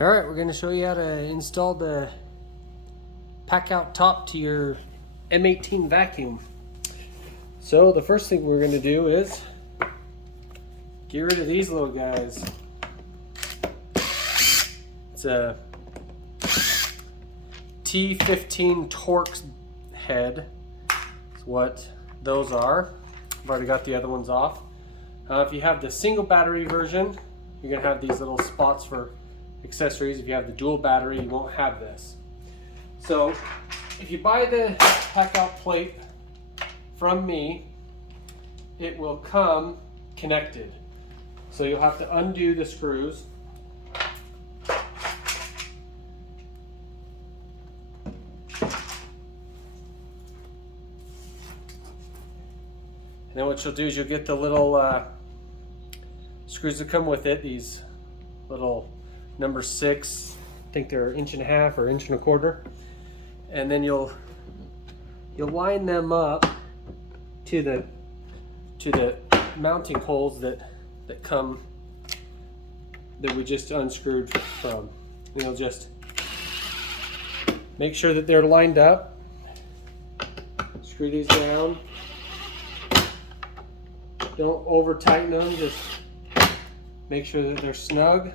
Alright, we're going to show you how to install the packout top to your M18 vacuum. So the first thing we're going to do is get rid of these little guys. It's a T15 Torx head. That's what those are. I've already got the other ones off. If you have the single battery version, you're going to have these little spots for accessories. If you have the dual battery, you won't have this. So if you buy the packout plate from me, it will come connected. So you'll have to undo the screws. And then what you'll do is you'll get the little screws that come with it, these little number 6, I think they're 1.5 or 1.25 inches, and then you'll line them up to the mounting holes that we just unscrewed from. And you'll just make sure that they're lined up. Screw these down. Don't over tighten them, just make sure that they're snug.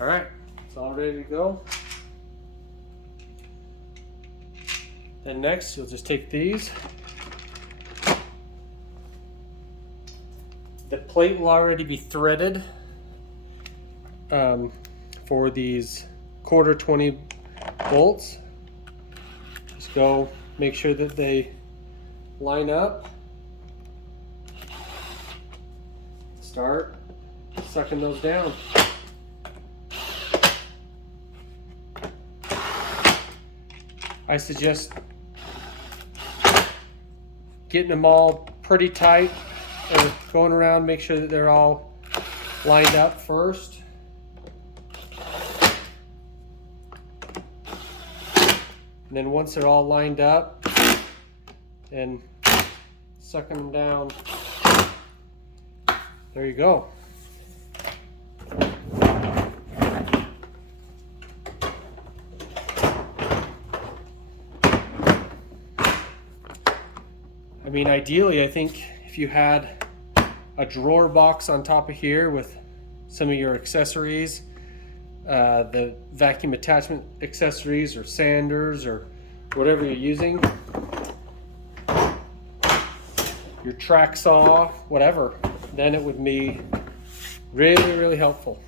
All right, it's all ready to go. Then next, you'll just take these. The plate will already be threaded for these 1/4 bolts. Just go make sure that they line up. Start sucking those down. I suggest getting them all pretty tight, or going around, make sure that they're all lined up first. And then once they're all lined up, and sucking them down. There you go. I mean, ideally, I think if you had a drawer box on top of here with some of your accessories, the vacuum attachment accessories or sanders or whatever you're using, your track saw, whatever, then it would be really, really helpful.